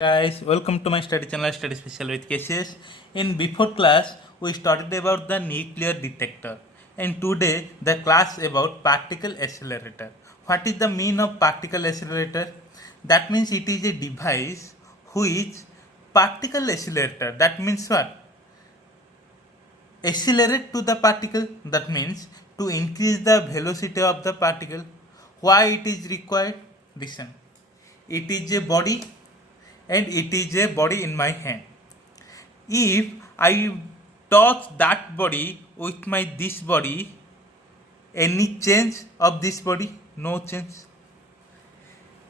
Guys, welcome to my study channel Study Special with KCS. In before class, we studied about the nuclear detector, and today the class about particle accelerator. What is the meaning of particle accelerator? That means it is a device which particle accelerator. That means what? Accelerate to the particle. That means to increase the velocity of the particle. Why it is required? Listen. It is a body and it is a body in my hand. If I touch that body with my this body, any change of this body? No change.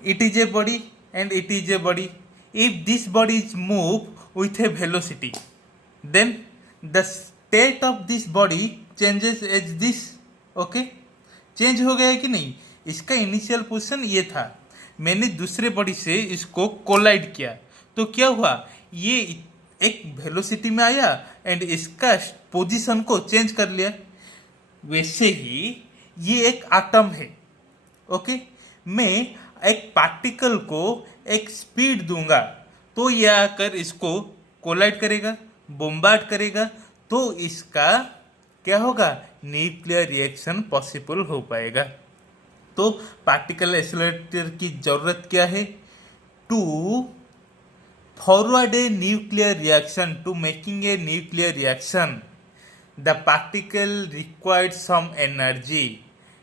It is a body and it is a body. If this body is moved with a velocity, then the state of this body changes as this. Okay change हो गया है कि नहीं? इसका initial position ये था, मैंने दूसरे बॉडी से इसको कोलाइड किया तो क्या हुआ, ये एक वेलोसिटी में आया एंड इसका पोजीशन को चेंज कर लिया. वैसे ही ये एक एटम है. ओके मैं एक पार्टिकल को एक स्पीड दूंगा तो ये आकर इसको कोलाइड करेगा, बोम्बार्ड करेगा, तो इसका क्या होगा, न्यूक्लियर रिएक्शन पॉसिबल हो पाएगा. तो पार्टिकल एक्सेलरेटर की जरूरत क्या है? To forward a nuclear reaction, to making a nuclear reaction the particle required some energy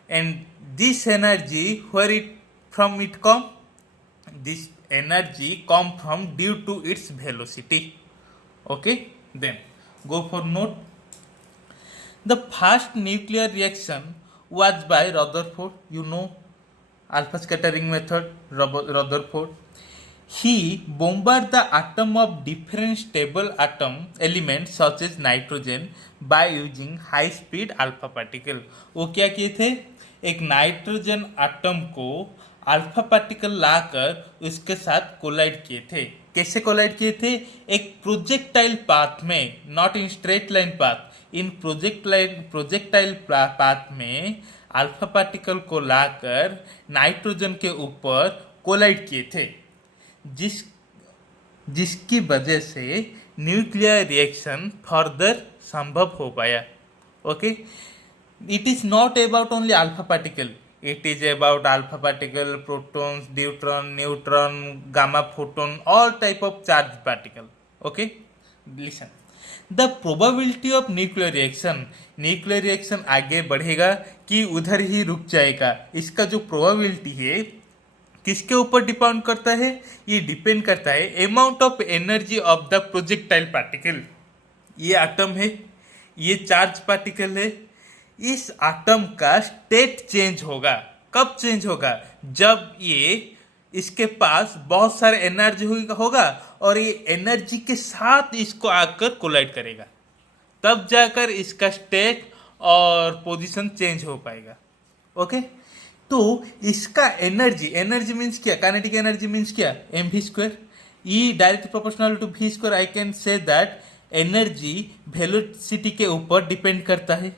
and this energy where it from it come, this energy come from due to its velocity. Okay, then go for note. The first nuclear reaction was by Rutherford. You know alpha scattering method, Rutherford. He bombarded the atom of different stable atom elements such as nitrogen by using high speed alpha particle. वो क्या किए थे, एक nitrogen atom को alpha particle लाकर उसके साथ collide किए थे. कैसे कोलाइड किए थे? एक प्रोजेक्टाइल पाथ में, not in straight line path, in projectile path में अल्फा पार्टिकल को लाकर नाइट्रोजन के ऊपर कोलाइड किए थे, जिसकी वजह से न्यूक्लियर रिएक्शन फर्दर संभव हो पाया. Okay, it is not about only alpha particle, it is about alpha particle, protons, neutron, gamma photon, all type of charged particle. Okay, listen. The probability of nuclear reaction आगे बढ़ेगा कि उधर ही रुक जाएगा, इसका जो प्रोबेबिलिटी है किसके ऊपर डिपेंड करता है? ये डिपेंड करता है amount of energy of the projectile particle. ये एटम है, ये चार्ज पार्टिकल है, इस एटम का स्टेट चेंज होगा. कब चेंज होगा? जब ये इसके पास बहुत सारे एनर्जी होगा और ये एनर्जी के साथ इसको आकर कोलाइड करेगा, तब जाकर इसका स्टेट और पोजीशन चेंज हो पाएगा. ओके, तो इसका एनर्जी मीन्स क्या? काइनेटिक एनर्जी मीन्स क्या? mv². E direct proportional to v². I can say that energy velocity के ऊपर डिपेंड करता है.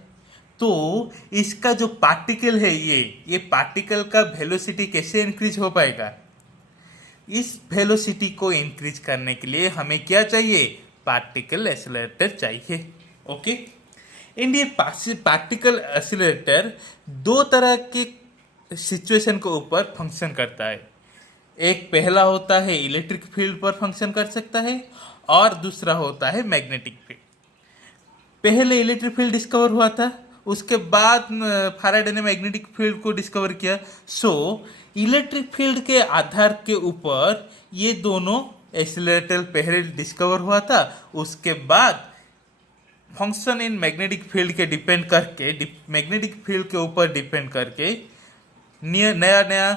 तो इसका जो पार्टिकल है, ये पार्टिकल का वेलोसिटी कैसे इंक्रीज हो पाएगा? इस वेलोसिटी को इंक्रीज करने के लिए हमें क्या चाहिए? पार्टिकल एक्सेलरेटर चाहिए. ओके, एंड ये पार्टिकल एक्सेलरेटर दो तरह के सिचुएशन के ऊपर फंक्शन करता है. एक पहला होता है इलेक्ट्रिक फील्ड पर फंक्शन कर सकता है और दूसरा होता है मैग्नेटिक फील्ड. पहले इलेक्ट्रिक फील्ड डिस्कवर हुआ था, उसके बाद फैराडे ने मैग्नेटिक फील्ड को डिस्कवर किया. सो इलेक्ट्रिक फील्ड के आधार के ऊपर ये दोनों एक्सेलरेटर पहले डिस्कवर हुआ था, उसके बाद फंक्शन इन मैग्नेटिक फील्ड के डिपेंड करके, मैग्नेटिक फील्ड के ऊपर डिपेंड करके नया नया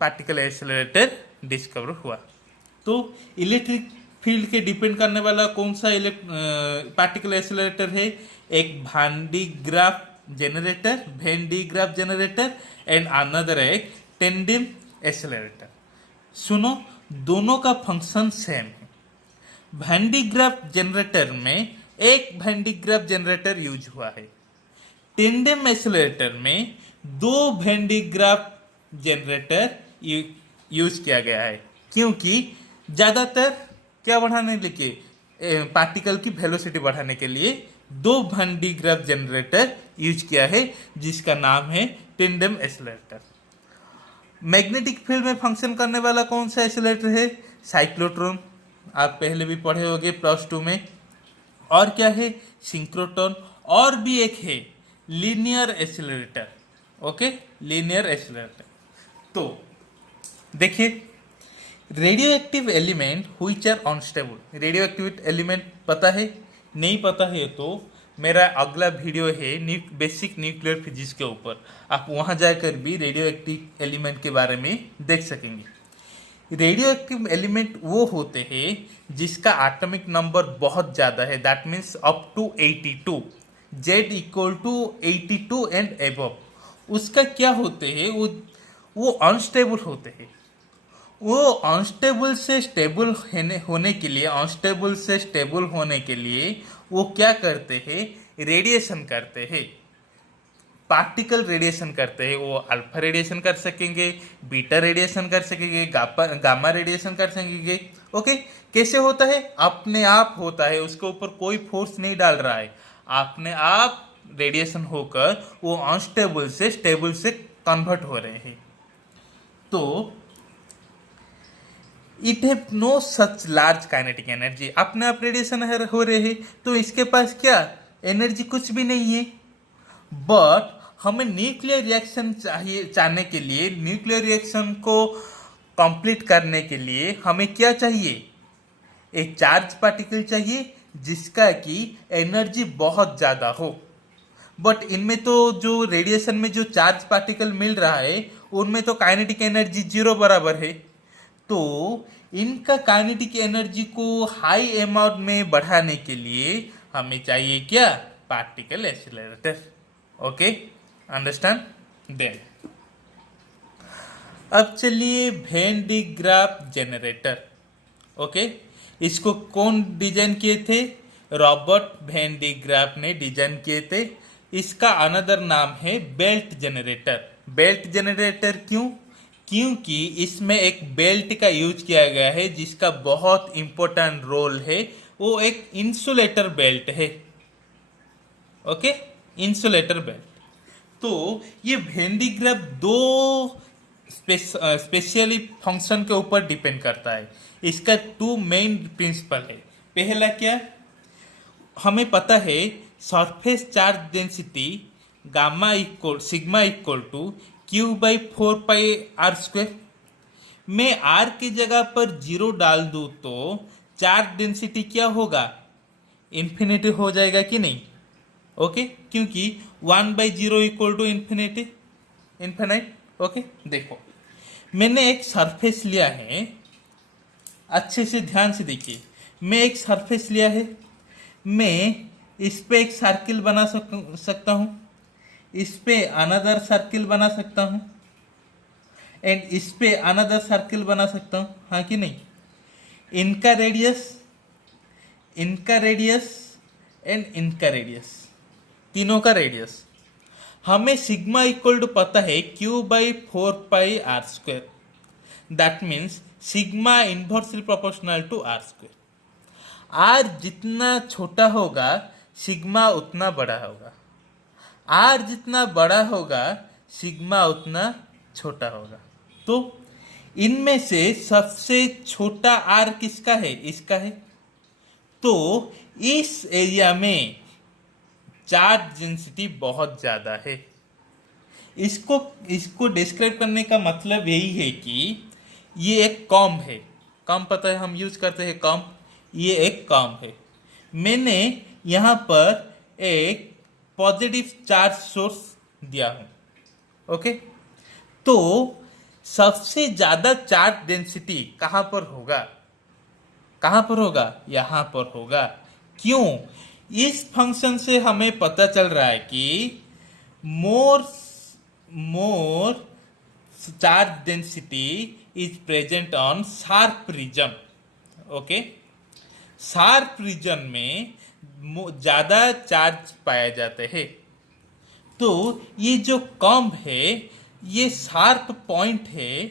पार्टिकल एक्सेलरेटर डिस्कवर हुआ. तो इलेक्ट्रिक फील्ड के डिपेंड करने वाला कौन सा पार्टिकल एक्सेलरेटर है? एक when D Graaff generator and another एक टेंडेम एक्सेलरेटर. सुनो, दोनों का फंक्शन सेम है. वेन डी ग्राफ जनरेटर में एक when D Graaff generator use हुआ है. टेंडेम एक्सेलरेटर में दो when D Graaff generator use किया गया है, क्योंकि ज़्यादातर क्या बढ़ाने के लिए, पार्टिकल की वेलोसिटी बढ़ाने के लिए दो van de Graaff generator use किया है जिसका नाम है टेंडम एक्सेलरेटर। मैग्नेटिक फील्ड में फंक्शन करने वाला कौन सा एक्सेलरेटर है? साइक्लोट्रॉन, आप पहले भी पढ़े होंगे +2 में। और क्या है? सिंक्रोट्रॉन। और भी एक है linear accelerator. Okay, linear accelerator. तो देखिए, radio active element which are unstable. Radio active element पता है? नहीं पता है तो मेरा अगला वीडियो है बेसिक न्यूक्लियर फिजिक्स के ऊपर, आप वहां जाकर भी रेडियो एक्टिव एलिमेंट के बारे में देख सकेंगे। रेडियो एक्टिव एलिमेंट वो होते हैं जिसका एटॉमिक नंबर बहुत ज़्यादा है, that means up to 82, Z equal to 82 and above. उसका क्या होते हैं, वो अनस्टेबल होते हैं। वो अनस्टेबल से स्टेबल होने के लिए, अनस्टेबल से स्टेबल होने के लिए वो क्या करते हैं? रेडिएशन करते हैं, पार्टिकल रेडिएशन करते हैं। वो अल्फा रेडिएशन कर सकेंगे, बीटा रेडिएशन कर सकेंगे, गामा रेडिएशन कर सकेंगे। ओके, कैसे होता है? अपने आप होता है, उसके ऊपर कोई फोर्स नहीं डाल रहा है, अपने आप रेडिएशन होकर वो अनस्टेबल से स्टेबल से कन्वर्ट हो रहे हैं। तो it have no such large kinetic energy. अपने आप रेडिएशन हो रहे हैं तो इसके पास क्या एनर्जी? कुछ भी नहीं है। बट हमें न्यूक्लियर रिएक्शन चाहने के लिए, न्यूक्लियर रिएक्शन को कंप्लीट करने के लिए हमें क्या चाहिए? एक चार्ज पार्टिकल चाहिए जिसका कि एनर्जी बहुत ज़्यादा हो। बट इनमें तो जो रेडिएशन में जो चार्ज पार्टिकल मिल रहा है उनमें तो काइनेटिक एनर्जी 0 बराबर है। तो इनका काइनेटिक एनर्जी को हाई अमाउंट में बढ़ाने के लिए हमें चाहिए क्या? Particle accelerator. Okay, understand? Then अब चलिए van de Graaff generator. Okay, इसको कौन डिजाइन किए थे? रॉबर्ट वैन डी ग्राफ ने डिजाइन किए थे। इसका अनदर नाम है बेल्ट जनरेटर। बेल्ट जनरेटर क्यों? क्योंकि इसमें एक बेल्ट का यूज किया गया है जिसका बहुत इंपॉर्टेंट रोल है। वो एक इंसुलेटर बेल्ट है। Okay, insulator belt. तो ये वैन डी ग्राफ दो स्पेशली फंक्शन के ऊपर डिपेंड करता है। इसका 2 मेन प्रिंसिपल है। पहला क्या? हमें पता है surface charge density gamma equal sigma equal to Q/4πr²। मैं R की जगह पर 0 डाल दूं तो चार्ज डेंसिटी क्या होगा? इन्फिनिटी हो जाएगा कि नहीं? ओके, क्योंकि 1/0 equal to infinity, infinite. Okay, देखो मैंने एक सरफेस लिया है, अच्छे से ध्यान से देखिए। मैं एक सरफेस लिया है, मैं इस पे एक सर्किल बना सकता हूँ, इस पे अनदर सर्किल बना सकता हूँ, एंड इस पे अनदर सर्किल बना सकता हूँ, हाँ कि नहीं? इनका रेडियस, इनका रेडियस एंड इनका रेडियस, तीनों का रेडियस। हमें सिग्मा इक्वल टू पता है Q/4πr²। That means sigma inversely proportional to r²। R जितना छोटा होगा सिग्मा उतना बड़ा होगा, आर जितना बड़ा होगा सिग्मा उतना छोटा होगा। तो इनमें से सबसे छोटा आर किसका है? इसका है। तो इस एरिया में चार्ज डेंसिटी बहुत ज्यादा है। इसको डिस्क्राइब करने का मतलब यही है कि ये एक कॉम्ब है। कॉम्ब पता है, हम यूज करते हैं कॉम्ब। ये एक कॉम्ब है। मैंने यहाँ पर एक पॉजिटिव चार्ज सोर्स दिया हूँ। ओके, तो सबसे ज्यादा चार्ज डेंसिटी कहाँ पर होगा? कहाँ पर होगा? यहाँ पर होगा। क्यों? इस फंक्शन से हमें पता चल रहा है कि more charge density is present on sharp region. Okay, sharp region में ज्यादा चार्ज पाए जाते हैं। तो ये जो कॉम्ब है ये शार्प पॉइंट है,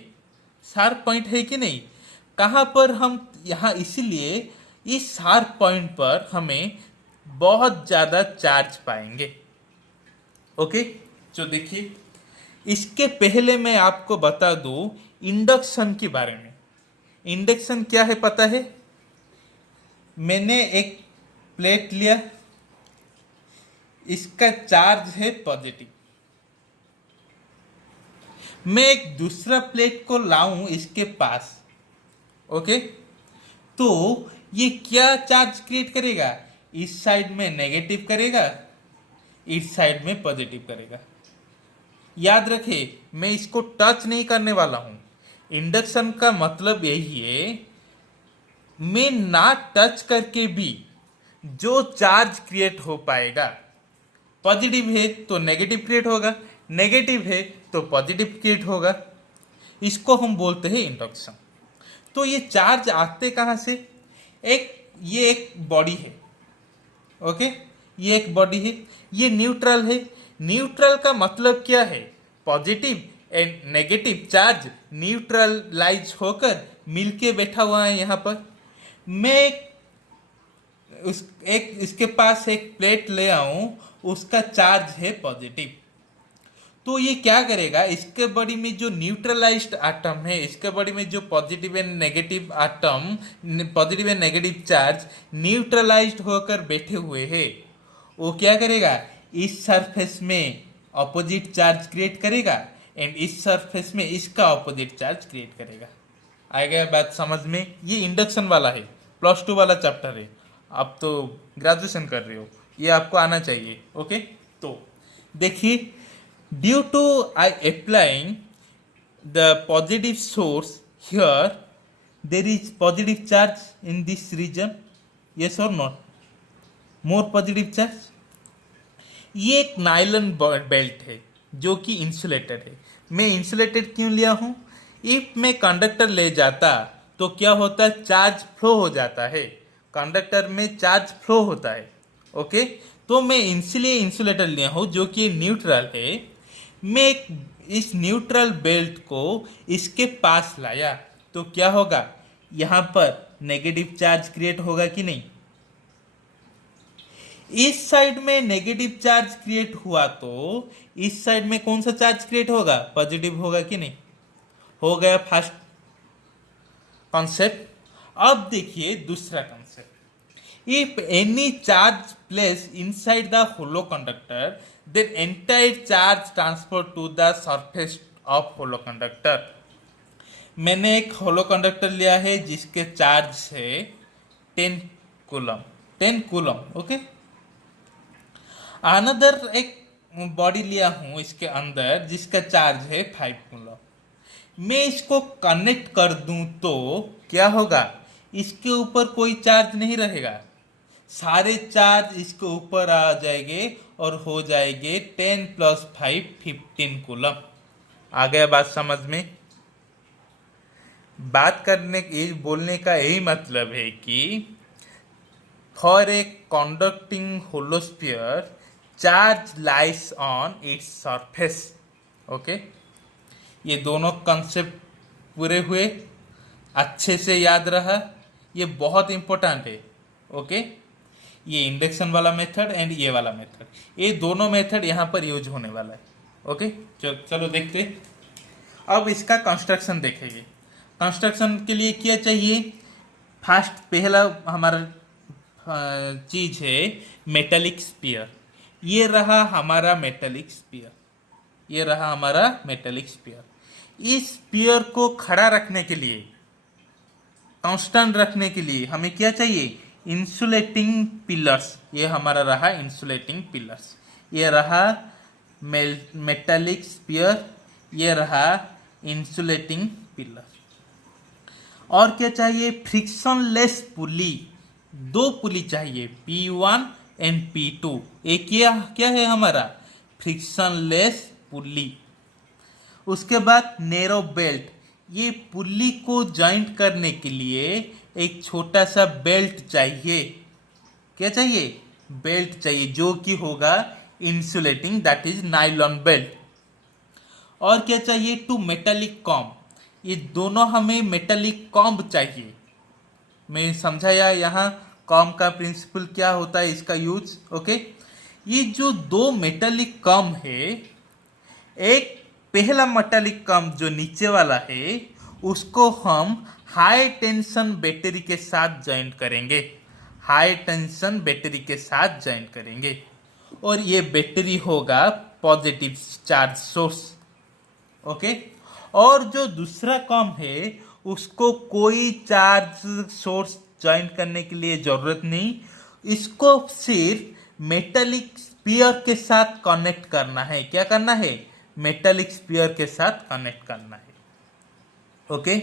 शार्प पॉइंट है कि नहीं? कहाँ पर हम यहाँ, इसीलिए इस शार्प पॉइंट पर हमें बहुत ज़्यादा चार्ज पाएंगे। ओके, तो देखिए, इसके पहले मैं आपको बता दूं इंडक्शन के बारे में। इंडक्शन क्या है पता है? मैंने एक प्लेट लिया, इसका चार्ज है पॉजिटिव। मैं एक दूसरा प्लेट को लाऊं इसके पास, ओके, तो ये क्या चार्ज क्रिएट करेगा? इस साइड में नेगेटिव करेगा, इस साइड में पॉजिटिव करेगा। याद रखिए, मैं इसको टच नहीं करने वाला हूं। इंडक्शन का मतलब यही है, मैं ना टच करके भी जो चार्ज क्रिएट हो पाएगा, पॉजिटिव है तो नेगेटिव क्रिएट होगा, नेगेटिव है तो पॉजिटिव क्रिएट होगा, इसको हम बोलते हैं इंडक्शन। तो ये चार्ज आते कहाँ से? ये एक बॉडी है, ओके, ये एक बॉडी है, ये न्यूट्रल है। न्यूट्रल का मतलब क्या है? Positive and negative charge neutralise होकर मिलके बैठा हुआ है यहाँ पर। मैं इसके पास एक प्लेट ले आऊं, उसका चार्ज है पॉजिटिव, तो ये क्या करेगा? इसके बॉडी में जो न्यूट्रलाइज्ड एटम है, इसके बॉडी में जो positive and negative atom, positive and negative charge neutralised होकर बैठे हुए हैं, वो क्या करेगा? इस सरफेस में ऑपोजिट चार्ज क्रिएट करेगा एंड इस सरफेस में इसका ऑपोजिट चार्ज क्रिएट करेगा। आ गया बात समझ में? ये इंडक्शन वाला है, +2 वाला चैप्टर है। आप तो ग्रेजुएशन कर रहे हो, ये आपको आना चाहिए। ओके, तो देखिए, due to I applying the positive source here, there is positive charge in this region, yes और नॉट? More positive charge. ये एक नायलॉन बेल्ट है जो कि इंसुलेटेड है। मैं इंसुलेटेड क्यों लिया हूं? इफ मैं कंडक्टर ले जाता तो क्या होता है? चार्ज फ्लो हो जाता है, कंडक्टर में चार्ज फ्लो होता है। ओके, तो मैं इसलिए इंसुलेटर लिया हूं जो कि न्यूट्रल है। मैं इस न्यूट्रल बेल्ट को इसके पास लाया तो क्या होगा? यहां पर नेगेटिव चार्ज क्रिएट होगा कि नहीं? इस साइड में नेगेटिव चार्ज क्रिएट हुआ तो इस साइड में कौन सा चार्ज क्रिएट होगा? पॉजिटिव होगा कि नहीं? हो गया फर्स्ट कॉन्सेप्ट। अब देखिए दूसरा concept. If any charge place inside the hollow conductor, then entire charge transfer to the surface of hollow conductor. मैंने एक होलो कंडक्टर लिया है जिसके चार्ज है 10 कूलम, 10 कूलम, ओके। अनदर एक बॉडी लिया हूं इसके अंदर जिसका चार्ज है 5 कूलम। मैं इसको कनेक्ट कर दूं तो क्या होगा? इसके ऊपर कोई चार्ज नहीं रहेगा, सारे चार्ज इसके ऊपर आ जाएंगे और हो जाएंगे 10 + 5 15 कूलम। आ गया बात समझ में? बात करने बोलने का यही मतलब है कि for a conducting hollow sphere, charge lies on its surface. Okay, ये दोनों कंसेप्ट पूरे हुए, अच्छे से याद रहा, ये बहुत इंपॉर्टेंट है। ओके, ये इंडक्शन वाला मेथड एंड ये वाला मेथड, ये दोनों मेथड यहाँ पर यूज होने वाला है। ओके, चलो देखते। अब इसका कंस्ट्रक्शन देखेंगे। कंस्ट्रक्शन के लिए क्या चाहिए? फर्स्ट पहला हमारा चीज है मेटालिक स्फीयर। ये रहा हमारा मेटालिक स्फीयर, ये रहा हमारा मेटालिक स्फीयर। इस स्फीयर को खड़ा रखने के लिए, कांस्टेंट रखने के लिए हमें क्या चाहिए? Insulating pillars. ये हमारा रहा इंसुलेटिंग पिलर्स, ये रहा मेटालिक स्फीयर, ये रहा इंसुलेटिंग पिलर। और क्या चाहिए? फ्रिक्शनलेस पुली, 2 पुली चाहिए, P1 एंड P2। एक क्या है हमारा? फ्रिक्शनलेस पुली। उसके बाद नैरो बेल्ट, ये पुली को जॉइंट करने के लिए एक छोटा सा बेल्ट चाहिए। क्या चाहिए? बेल्ट चाहिए, जो कि होगा insulating, that is nylon belt. और क्या चाहिए? 2 मेटालिक कॉम। ये दोनों हमें मेटालिक कॉम्ब चाहिए। मैं समझाया यहाँ कॉम्ब का प्रिंसिपल क्या होता है, इसका यूज। ओके, ये जो दो मेटालिक कॉम्ब है, एक पहला मेटालिक कॉम्ब जो नीचे वाला है उसको हम हाई टेंशन बैटरी के साथ ज्वाइन करेंगे, हाई टेंशन बैटरी के साथ ज्वाइन करेंगे, और ये बैटरी होगा पॉजिटिव चार्ज सोर्स। ओके, और जो दूसरा कॉम्ब है उसको कोई चार्ज सोर्स ज्वाइन करने के लिए जरूरत नहीं, इसको सिर्फ मेटालिक स्पीयर के साथ कनेक्ट करना है। क्या करना है? मेटालिक स्पीयर के साथ कनेक्ट करना है। ओके,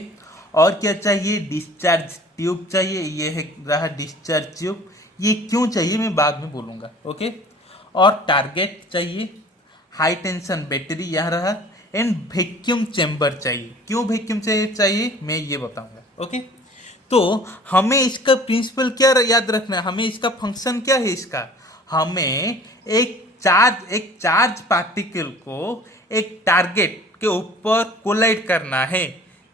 और क्या चाहिए? डिस्चार्ज ट्यूब चाहिए। ये है रहा डिस्चार्ज ट्यूब। ये क्यों चाहिए मैं बाद में बोलूँगा। ओके, और टारगेट चाहिए, हाई टेंशन बैटरी यहाँ रहा, एंड वैक्यूम चैम्बर चाहिए। क्यों वैक्यूम चाहिए मैं ये बताऊंगा। ओके, तो हमें इसका प्रिंसिपल क्या याद रखना है, हमें इसका फंक्शन क्या है इसका। हमें एक चार्ज पार्टिकल को एक टारगेट के ऊपर कोलाइड करना है,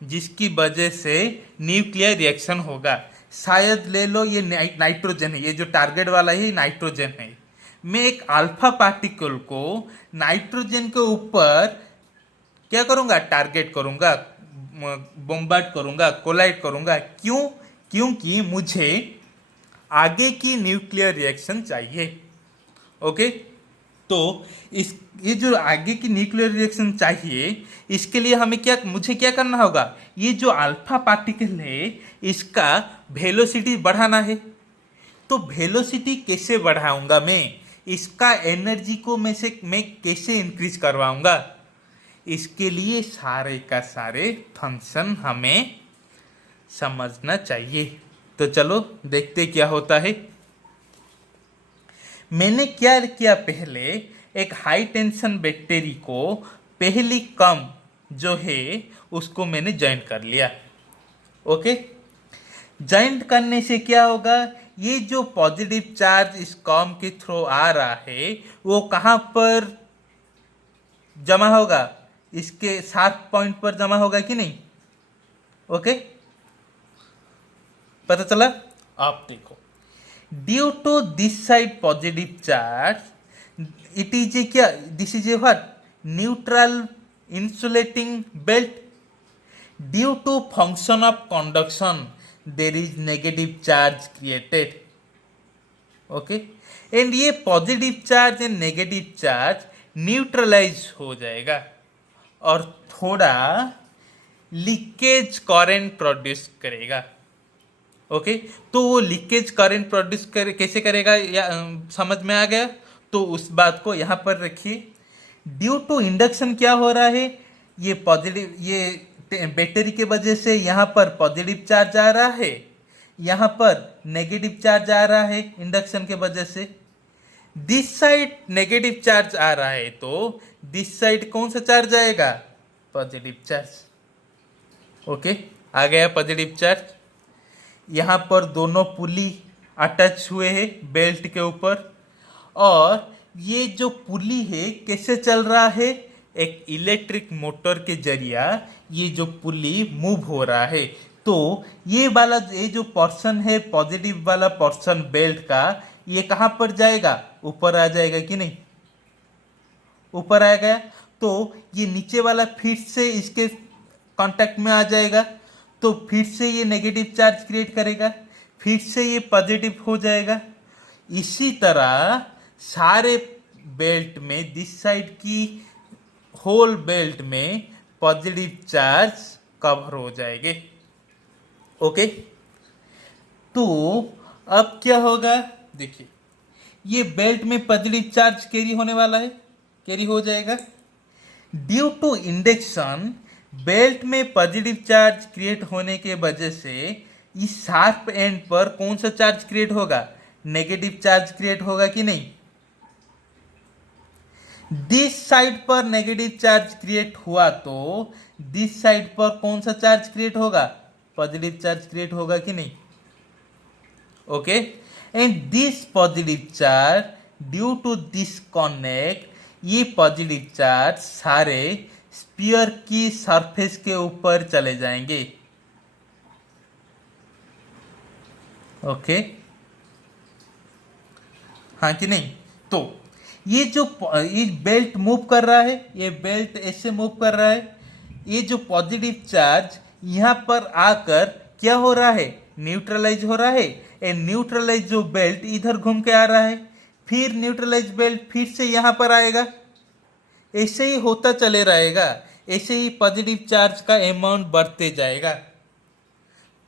जिसकी वजह से न्यूक्लियर रिएक्शन होगा। शायद ले लो ये नाइट्रोजन है, ये जो टारगेट वाला है नाइट्रोजन है। मैं एक अल्फा पार्टिकल को नाइट्रोजन के ऊपर क्या करूंगा? टारगेट करूंगा, बॉम्बार्ड करूंगा, कोलाइड करूंगा। क्यों? क्योंकि मुझे आगे की न्यूक्लियर रिएक्शन चाहिए। ओके, तो ये जो आगे की न्यूक्लियर रिएक्शन चाहिए, इसके लिए मुझे क्या करना होगा? ये जो अल्फा पार्टिकल है इसका वेलोसिटी बढ़ाना है। तो वेलोसिटी कैसे बढ़ाऊंगा मैं? इसका एनर्जी को मैं कैसे इंक्रीज करवाऊंगा? इसके लिए सारे का सारे फंक्शन हमें समझना चाहिए। तो चलो देखते क्या होता है। मैंने क्या किया, पहले एक हाई टेंशन बैटरी को पहली कम जो है उसको मैंने ज्वाइन कर लिया। ओके, ज्वाइन करने से क्या होगा? ये जो पॉजिटिव चार्ज इस कॉम के थ्रू आ रहा है वो कहाँ पर जमा होगा? इसके शार्प पॉइंट पर जमा होगा कि नहीं? ओके, पता चला? आप देखो, due to this side positive charge it is a क्या, this is a what, neutral insulating belt. Due to function of conduction there is negative charge created. Okay, and ये positive charge and negative charge neutralize हो जाएगा और थोड़ा leakage current produce करेगा। Okay, तो वो leakage current produce कैसे करेगा या समझ में आ गया? तो उस बात को यहाँ पर रखिए। ड्यू टू इंडक्शन क्या हो रहा है? ये पॉजिटिव, ये बैटरी के वजह से यहाँ पर पॉजिटिव चार्ज आ रहा है, यहाँ पर नेगेटिव चार्ज आ रहा है इंडक्शन के वजह से। दिस साइड नेगेटिव चार्ज आ रहा है तो दिस साइड कौन सा चार्ज आएगा? Positive charge. ओके, आ गया पॉजिटिव चार्ज। यहाँ पर दोनों पुली अटैच हुए हैं बेल्ट के ऊपर, और ये जो पुली है कैसे चल रहा है? एक इलेक्ट्रिक मोटर के जरिया ये जो पुली मूव हो रहा है। तो ये जो पोर्शन है पॉजिटिव वाला पोर्शन बेल्ट का, ये कहाँ पर जाएगा? ऊपर आ जाएगा कि नहीं? ऊपर आ गया तो ये नीचे वाला फिर से इसके कांटेक्ट में आ जाएगा, तो फिर से ये नेगेटिव चार्ज क्रिएट करेगा, फिर से ये पॉजिटिव हो जाएगा। इसी तरह सारे बेल्ट में, दिस साइड की होल बेल्ट में पॉजिटिव चार्ज कवर हो जाएंगे। ओके, तो अब क्या होगा? देखिए, ये बेल्ट में पॉजिटिव चार्ज कैरी होने वाला है, कैरी हो जाएगा। ड्यू टू इंडक्शन बेल्ट में पॉजिटिव चार्ज क्रिएट होने के वजह से इस शार्प एंड पर कौन सा चार्ज क्रिएट होगा? नेगेटिव चार्ज क्रिएट होगा कि नहीं? दिस साइड पर नेगेटिव चार्ज क्रिएट हुआ तो दिस साइड पर कौन सा चार्ज क्रिएट होगा? पॉजिटिव चार्ज क्रिएट होगा कि नहीं? Okay, and this positive charge due to this connect, ये पॉजिटिव चार्ज सारे स्पीयर की सरफेस के ऊपर चले जाएंगे। ओके, हाँ कि नहीं? तो ये बेल्ट मूव कर रहा है, ये बेल्ट ऐसे मूव कर रहा है। ये जो पॉजिटिव चार्ज यहाँ पर आकर क्या हो रहा है, न्यूट्रलाइज हो रहा है। ये न्यूट्रलाइज जो बेल्ट इधर घूम के आ रहा है, फिर न्यूट्रलाइज बेल्ट फिर से यहाँ पर आएगा। ऐसे ही होता चले रहेगा, ऐसे ही पॉजिटिव चार्ज का अमाउंट बढ़ते जाएगा।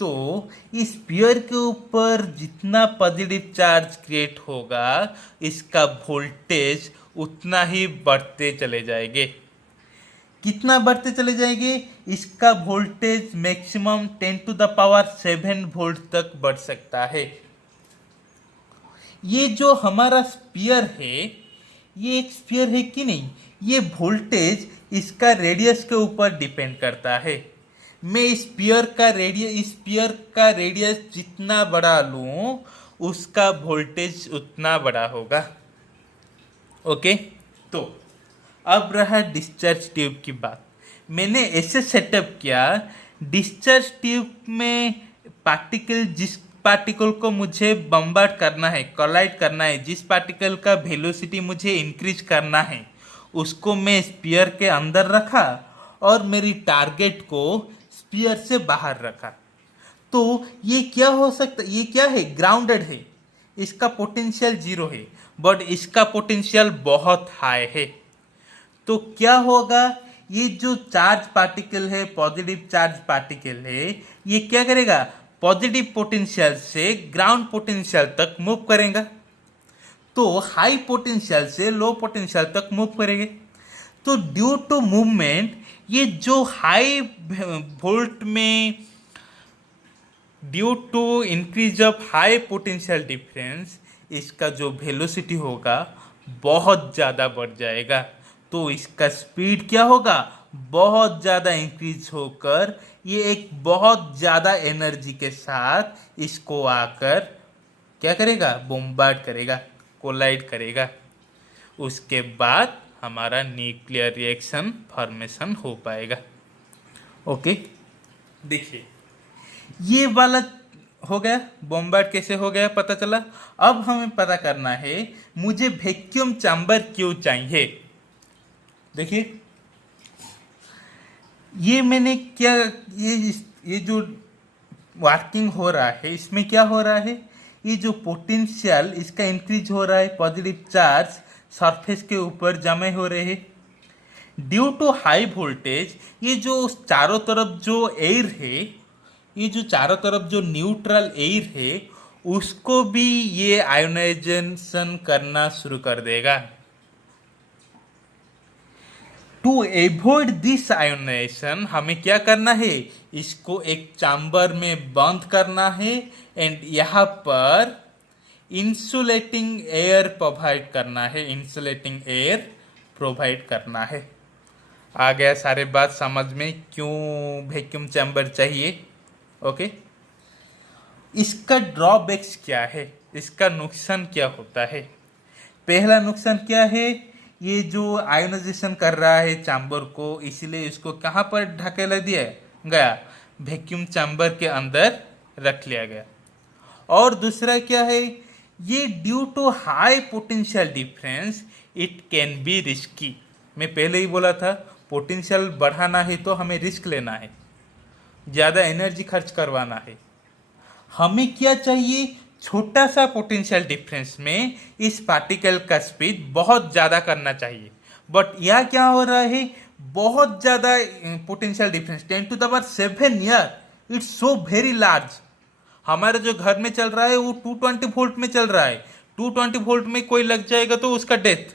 तो इस स्फीयर के ऊपर जितना पॉजिटिव चार्ज क्रिएट होगा, इसका वोल्टेज उतना ही बढ़ते चले जाएंगे। कितना बढ़ते चले जाएंगे? इसका वोल्टेज मैक्सिमम 10⁻7 वोल्ट तक बढ़ सकता है। ये जो हमारा स्फीयर है, ये एक स्फीयर है कि नहीं? ये वोल्टेज इसका रेडियस के ऊपर डिपेंड करता है। मैं इस स्फीयर का रेडियस जितना बड़ा लूं, उसका वोल्टेज उतना बड़ा होगा। ओके, तो अब रहा डिस्चार्ज ट्यूब की बात। मैंने ऐसे सेटअप किया, डिस्चार्ज ट्यूब में जिस पार्टिकल को मुझे बम्बार्ड करना है, कोलाइड करना है, जिस पार्टिकल का वेलोसिटी मुझे इंक्रीज करना है, उसको मैं स्पीयर के अंदर रखा और मेरी टारगेट को स्पीयर से बाहर रखा। तो ये क्या हो सकता, ये क्या है? ग्राउंडेड है, इसका पोटेंशियल 0 है, बट इसका पोटेंशियल बहुत हाई है। तो क्या होगा, ये जो चार्ज पार्टिकल है, पॉजिटिव चार्ज पार्टिकल है, ये क्या करेगा? पॉजिटिव पोटेंशियल से ग्राउंड पोटेंशियल तक मूव करेगा। तो हाई पोटेंशियल से लो पोटेंशियल तक मूव करेंगे। तो ड्यू टू मूवमेंट, ये जो हाई वोल्ट में due to increase of high potential difference, इसका जो वेलोसिटी होगा बहुत ज़्यादा बढ़ जाएगा। तो इसका स्पीड क्या होगा? बहुत ज़्यादा इंक्रीज होकर ये एक बहुत ज़्यादा एनर्जी के साथ इसको आकर क्या करेगा? बॉम्बार्ड करेगा, कोलाइड करेगा। उसके बाद हमारा न्यूक्लियर रिएक्शन फॉर्मेशन हो पाएगा। ओके, देखिए ये वाला हो गया, बॉम्बार्ड कैसे हो गया पता चला। अब हमें पता करना है मुझे वैक्यूम चैम्बर क्यों चाहिए। देखिए ये मैंने क्या, ये जो वर्किंग हो रहा है, इसमें क्या हो रहा है, ये जो पोटेंशियल इसका इंक्रीज हो रहा है, पॉजिटिव चार्ज सरफेस के ऊपर जमे हो रहे हैं ड्यू टू हाई वोल्टेज। ये जो चारों तरफ जो एयर है, ये जो चारों तरफ जो न्यूट्रल एयर है, उसको भी ये आयोनाइजेशन करना शुरू कर देगा। टू एवॉइड दिस आयोनाइजेशन हमें क्या करना है, इसको एक चैम्बर में बंद करना है एंड यहाँ पर इंसुलेटिंग एयर प्रोवाइड करना है, इंसुलेटिंग एयर प्रोवाइड करना है। आ गया सारे बात समझ में, क्यों वैक्यूम चैम्बर चाहिए। ओके, इसका ड्रॉबैक्स क्या है, इसका नुकसान क्या होता है? पहला नुकसान क्या है, ये जो आयोनाइजेशन कर रहा है चैम्बर को, इसलिए इसको कहाँ पर ढकेला दिया गया? वैक्यूम चैम्बर के अंदर रख लिया गया। और दूसरा क्या है, ये due to high potential difference it can be risky. मैं पहले ही बोला था, पोटेंशियल बढ़ाना है तो हमें रिस्क लेना है, ज़्यादा एनर्जी खर्च करवाना है। हमें क्या चाहिए, छोटा सा पोटेंशियल डिफरेंस में इस पार्टिकल का स्पीड बहुत ज़्यादा करना चाहिए। बट यह क्या हो रहा है, बहुत ज़्यादा potential difference 10⁻7 year, it's so very large. हमारे जो घर में चल रहा है वो 220 वोल्ट में चल रहा है, 220 वोल्ट में कोई लग जाएगा तो उसका डेथ।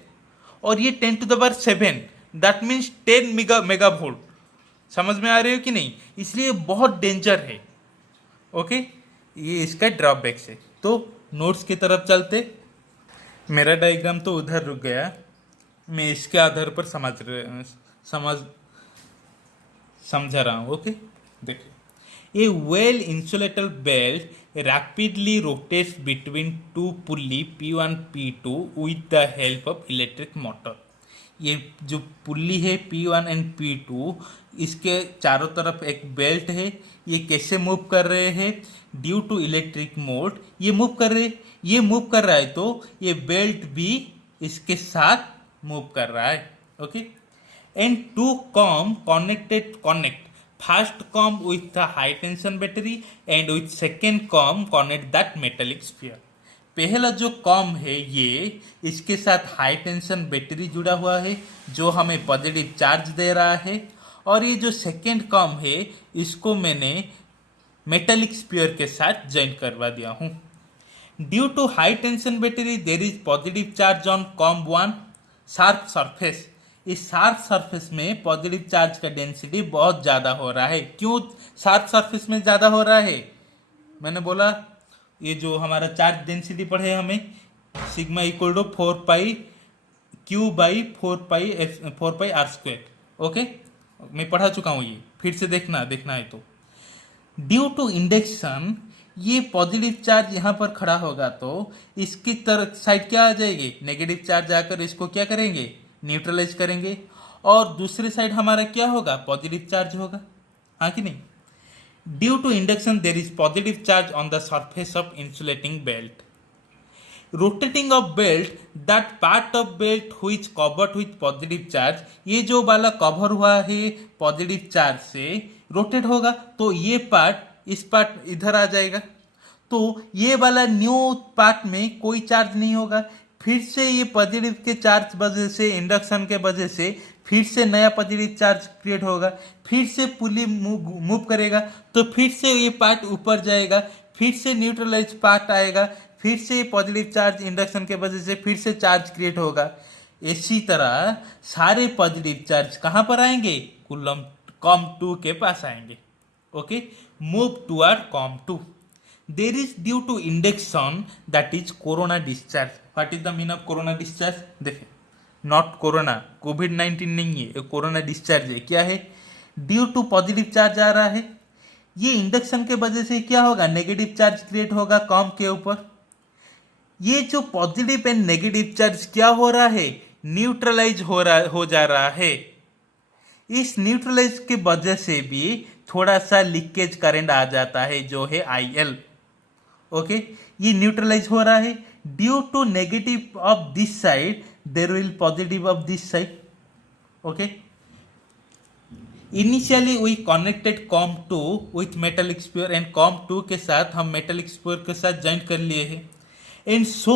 और ये 10⁻7, दैट मीन्स 10 मेगा वोल्ट। समझ में आ रही हो कि नहीं? इसलिए बहुत डेंजर है। ओके, ये इसका ड्रॉबैक है। तो नोट्स की तरफ चलते। मेरा डायग्राम तो उधर रुक गया, मैं इसके आधार पर समझा रहा हूँ। ओके, देखिए, a well insulated belt rapidly rotates between two pulley P1 P2 with the help of electric motor. ये जो पुल्ली है P1 एंड P2, इसके चारों तरफ एक बेल्ट है। ये कैसे मूव कर रहे हैं? ड्यू टू इलेक्ट्रिक मोड ये मूव कर रहे, ये मूव कर रहा है तो ये बेल्ट भी इसके साथ मूव कर रहा है। Okay, and to comb connect first comb with the high tension battery and with second comb connect that metallic sphere. पहला जो कॉम है ये इसके साथ हाई टेंशन बैटरी जुड़ा हुआ है जो हमें पॉजिटिव चार्ज दे रहा है, और ये जो सेकेंड कॉम है इसको मैंने मेटेलिक स्फीयर के साथ ज्वाइन करवा दिया हूँ। Due to high tension battery there is positive charge on comb 1 sharp surface. इस शार्प सरफेस में पॉजिटिव चार्ज का डेंसिटी बहुत ज़्यादा हो रहा है। क्यों शार्प सरफेस में ज़्यादा हो रहा है? मैंने बोला ये जो हमारा चार्ज डेंसिटी पढ़े हमें sigma equal to 4 Q by 4 R square. Okay, मैं पढ़ा चुका हूँ, ये फिर से देखना है तो। ड्यू टू इंडक्शन ये पॉजिटिव चार्ज यहाँ पर खड़ा होगा तो इसकी तरफ साइड क्या आ जाएगी? नेगेटिव चार्ज आकर इसको क्या करेंगे? न्यूट्रलाइज करेंगे, और दूसरी साइड हमारा क्या होगा? पॉजिटिव चार्ज होगा, हाँ कि नहीं? Due to induction there is positive charge on the surface of insulating belt. Rotating of belt that part of belt which covered with positive charge, ये जो वाला कवर हुआ है पॉजिटिव चार्ज से रोटेट होगा तो ये पार्ट इस पार्ट इधर आ जाएगा, तो ये वाला न्यू पार्ट में कोई चार्ज नहीं होगा। फिर से ये पॉजिटिव के चार्ज वजह से इंडक्शन के वजह से फिर से नया पॉजिटिव चार्ज क्रिएट होगा, फिर से पुली मूव करेगा तो फिर से ये पार्ट ऊपर जाएगा, फिर से न्यूट्रलाइज पार्ट आएगा, फिर से पॉजिटिव चार्ज इंडक्शन के वजह से फिर से चार्ज क्रिएट होगा। इसी तरह सारे पॉजिटिव चार्ज कहाँ पर आएंगे? कूलम कॉम 2 के पास आएंगे। Okay, move toward comb 2। There is due to induction that is corona discharge. What is the mean of corona discharge? देखिए, नॉट कोरोना, कोविड-19 नहीं है, ये कोरोना डिस्चार्ज है। क्या है? ड्यू टू पॉजिटिव चार्ज आ रहा है, ये इंडक्शन के वजह से क्या होगा? नेगेटिव चार्ज क्रिएट होगा कॉम के ऊपर। ये जो पॉजिटिव एंड नेगेटिव चार्ज क्या हो रहा है? न्यूट्रलाइज हो जा रहा है। इस न्यूट्रलाइज के वजह से भी थोड़ा सा लीकेज करंट आ जाता है जो है IL। ओके, ये न्यूट्रलाइज हो रहा है। Due to negative of this side there will positive of this side. Okay, initially we connected comb 2 with metallic sphere and comb 2 के साथ हम मेटेलिक स्फीयर के साथ ज्वाइन कर लिए हैं। एंड सो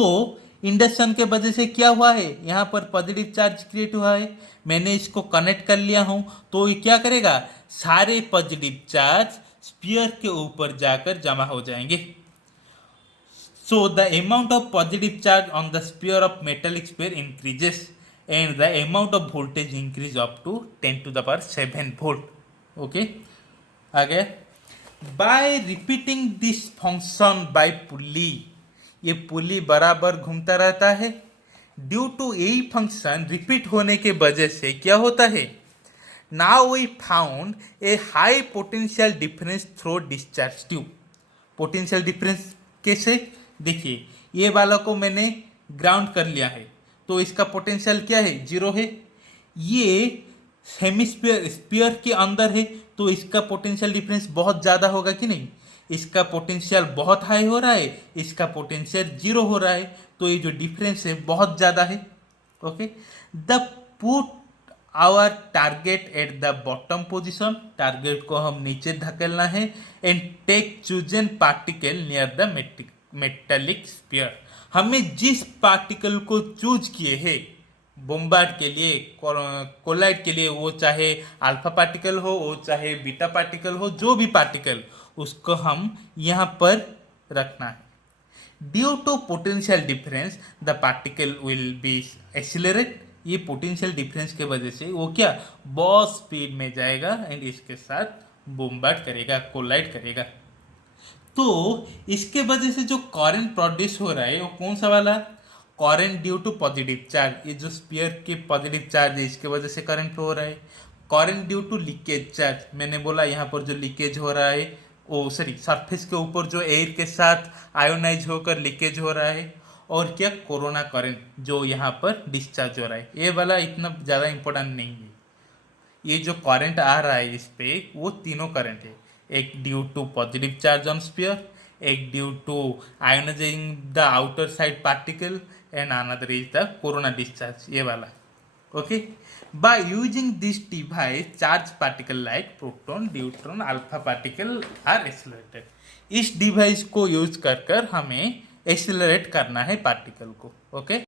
इंडक्शन के वजह से क्या हुआ है? यहाँ पर पॉजिटिव चार्ज क्रिएट हुआ है, मैंने इसको कनेक्ट कर लिया हूँ तो ये क्या करेगा? सारे पॉजिटिव चार्ज स्फीयर के ऊपर जाकर जमा हो जाएंगे। So the amount of positive charge on the sphere of metallic sphere increases and the amount of voltage increase up to 10 to the power 7 volt. Okay, आगे by repeating this function by pulley, ये पुली बराबर घूमता रहता है। Due to यही function repeat होने के वजह से क्या होता है? Now we found a high potential difference through discharge tube. Potential difference कैसे? देखिए, ये वाला को मैंने ग्राउंड कर लिया है तो इसका पोटेंशियल क्या है? 0 है। ये हेमिस्फीयर स्फीयर के अंदर है तो इसका पोटेंशियल डिफरेंस बहुत ज़्यादा होगा कि नहीं? इसका पोटेंशियल बहुत हाई हो रहा है, इसका पोटेंशियल 0 हो रहा है, तो ये जो डिफरेंस है बहुत ज़्यादा है। Okay, the put our target at the bottom position, target को हम नीचे धकेलना है। And take chosen particle near the metallic sphere, हमें जिस पार्टिकल को चूज किए हैं बॉम्बार्ड के लिए, कोलाइड के लिए, वो चाहे अल्फा पार्टिकल हो, वो चाहे बीटा पार्टिकल हो, जो भी पार्टिकल, उसको हम यहाँ पर रखना है। Due to potential difference the particle will be accelerate, ये पोटेंशियल डिफरेंस के वजह से वो क्या? बहुत स्पीड में जाएगा एंड इसके साथ बॉम्बार्ड करेगा, कोलाइड करेगा। तो इसके वजह से जो करंट प्रोड्यूस हो रहा है वो कौन सा वाला? Current due to positive charge, ये जो स्फीयर के पॉजिटिव चार्ज है इसके वजह से करंट फ्लो हो रहा है। Current due to leakage charge, मैंने बोला यहाँ पर जो लीकेज हो रहा है, सरफेस के ऊपर जो एयर के साथ आयोनाइज होकर लीकेज हो रहा है। और क्या कोरोना करंट जो यहाँ पर डिस्चार्ज हो रहा है, ये वाला इतना ज़्यादा इम्पोर्टेंट नहीं है। ये जो करंट आ रहा है इस पे वो तीनों करंट है, एक due to positive charge on sphere, एक due to ionizing the outer side particle and another is the corona discharge, ये वाला। Okay, by using this device charge particle like proton neutron alpha particle are accelerated. इस device को use कर कर हमें accelerate करना है पार्टिकल को। ओके,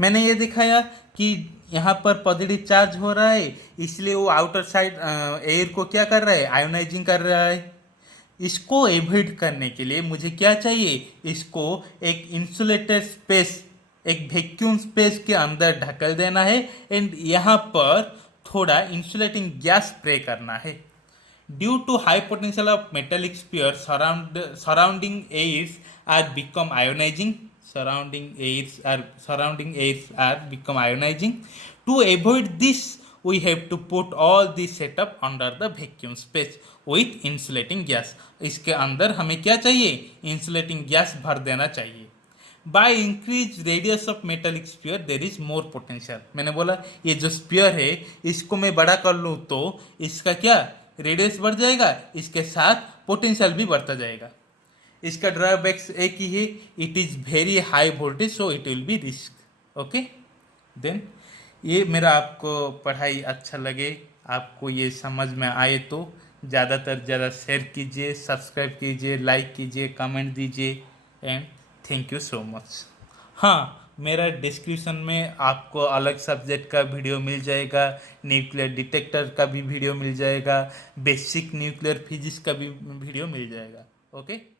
मैंने ये दिखाया कि यहाँ पर पॉजिटिव चार्ज हो रहा है, इसलिए वो आउटर साइड एयर को क्या कर रहा है, आयोनाइजिंग कर रहा है। इसको एवॉइड करने के लिए मुझे क्या चाहिए, इसको एक इंसुलेटेड स्पेस, एक वैक्यूम स्पेस के अंदर ढकेल देना है एंड यहाँ पर थोड़ा इंसुलेटिंग गैस स्प्रे करना है। Due to high potential of metallic sphere surrounding airs are become ionizing, surrounding airs are become ionizing. To avoid this, we have to put all this setup under the vacuum space with insulating gas. इसके अंदर हमें क्या चाहिए, insulating gas भर देना चाहिए। By increase radius of metallic sphere there is more potential. मैंने बोला ये जो स्पीयर है इसको मैं बड़ा कर लूँ तो इसका क्या रेडियस बढ़ जाएगा, इसके साथ पोटेंशियल भी बढ़ता जाएगा। इसका ड्रॉबैक्स एक ही है, it is very high voltage so it will be risk. Okay, then ये मेरा आपको पढ़ाई अच्छा लगे, आपको ये समझ में आए तो ज़्यादातर ज़्यादा शेयर कीजिए, सब्सक्राइब कीजिए, लाइक कीजिए, कमेंट दीजिए and thank you so much. हाँ, मेरा डिस्क्रिप्शन में आपको अलग सब्जेक्ट का वीडियो मिल जाएगा, न्यूक्लियर डिटेक्टर का भी वीडियो मिल जाएगा, बेसिक न्यूक्लियर फिजिक्स का भी वीडियो मिल जाएगा। ओके।